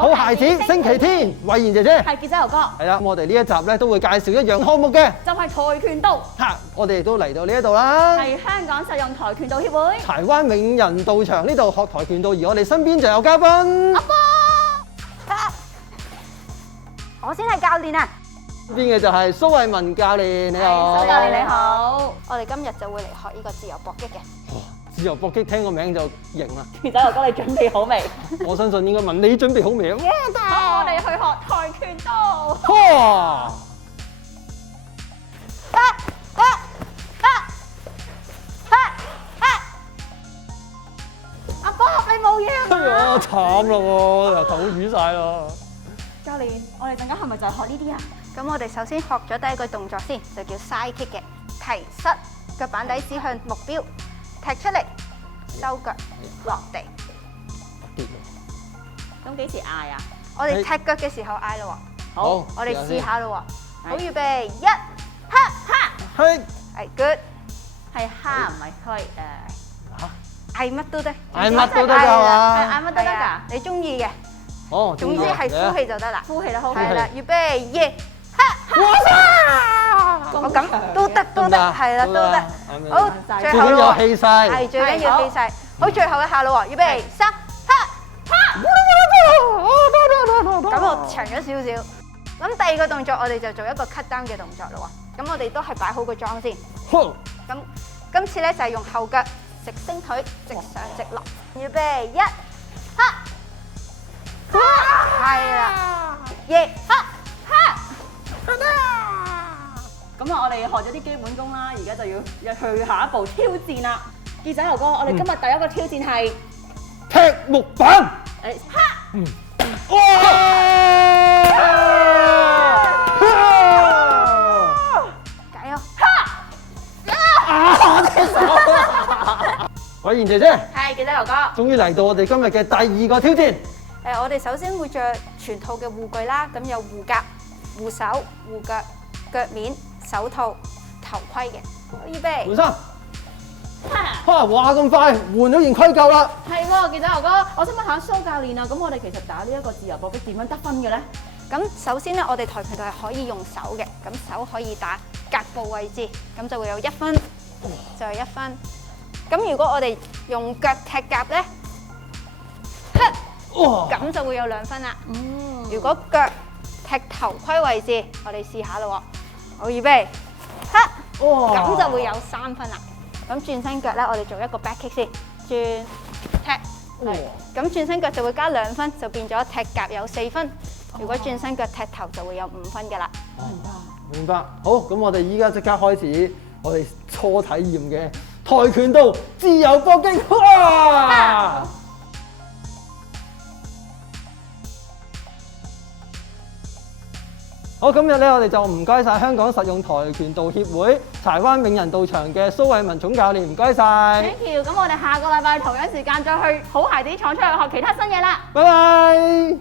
好孩子星期天，慧賢姐姐係傑仔哥哥，係啦。我哋呢一集咧都會介紹一樣項目嘅，就係跆拳道，嚇我哋都嚟到呢一度啦。係香港實用跆拳道協會。柴灣永仁道場呢度學跆拳道，而我哋身邊就有嘉賓。阿波，我先係教練啊！邊嘅就係蘇慧文教練，你好。蘇教練你好，我哋今日就會嚟學呢個自由搏擊嘅。自由搏擊聽個名就型啦。傑仔哥哥你準備好未？我相信應該問你準備好未啊？好，我哋去學跆拳道。哇！阿波你冇嘢哎呀，慘啦喎，又頭瘀晒啦。教練，我哋陣間係咪就係學呢啲啊？咁我哋首先學咗第一個動作先，就叫 side kick 嘅提膝，腳板底指向目標，踢出嚟，收腳落地。咁幾時嗌啊？我哋踢腳嘅時候嗌咯喎。好，我哋試下咯喎。好，預備，一，嘿，係 good，係蝦唔係推嗌乜都得，嗌乜都得㗎係啦嘛。嗌乜都得㗎？你中意嘅，哦，總之係呼氣就得啦。呼氣啦，呼氣係啦，預備，一，咁我咁都得，係啦，都得。好，最最緊要後咯喎，氣勢。係最緊要氣勢。好，最後一下咯喎，預備，三，咁我長咗少少。咁第二個動作我哋就做一個 cut down 嘅動作咯喎。咁我哋都係擺好個樁先。好，咁今次咧就係用後腳直升腿，直上直落。預備，一，係啦，咁啊，我哋學咗啲基本功啦，而家就要去下一步挑戰啦。傑仔哥哥，我哋今日第一個挑戰係踢木板。加油！慧賢姐姐，係傑仔哥哥，終於嚟到我哋今日嘅第二個挑戰。我哋首先會着全套嘅護具啦，咁有護甲、護手、護腳、腳面、手套、頭盔嘅。預備，換衫。哇咁快，換咗件盔甲啦。係喎，傑仔哥哥，我想問下蘇教練啊，咁我哋其實打呢一個自由搏擊點樣得分嘅咧？咁首先咧，我哋跆拳道係可以用手嘅，咁手可以打甲部位置，咁就會有1分，就係1分。咁如果我哋用腳踢甲咧，咁就會有2分啦。如果腳踢頭盔位置，我哋試下咯喎。好，預備，咁就會有3分啦。咁轉身腳咧，我哋做一個 back kick 先，轉踢，咁轉身腳就會加2分，就變咗踢甲有4分。如果轉身腳踢頭就會有5分㗎啦。明白。好，咁我哋依家即刻開始我哋初體驗嘅跆拳道自由搏擊。哇！好，今日咧我哋就唔該晒香港實用跆拳道協會柴灣永仁道場嘅蘇慧文總教練，唔該晒。 Thank you，咁我哋下個禮拜同樣時間再去好孩子闖出去學其他新嘢啦。拜拜。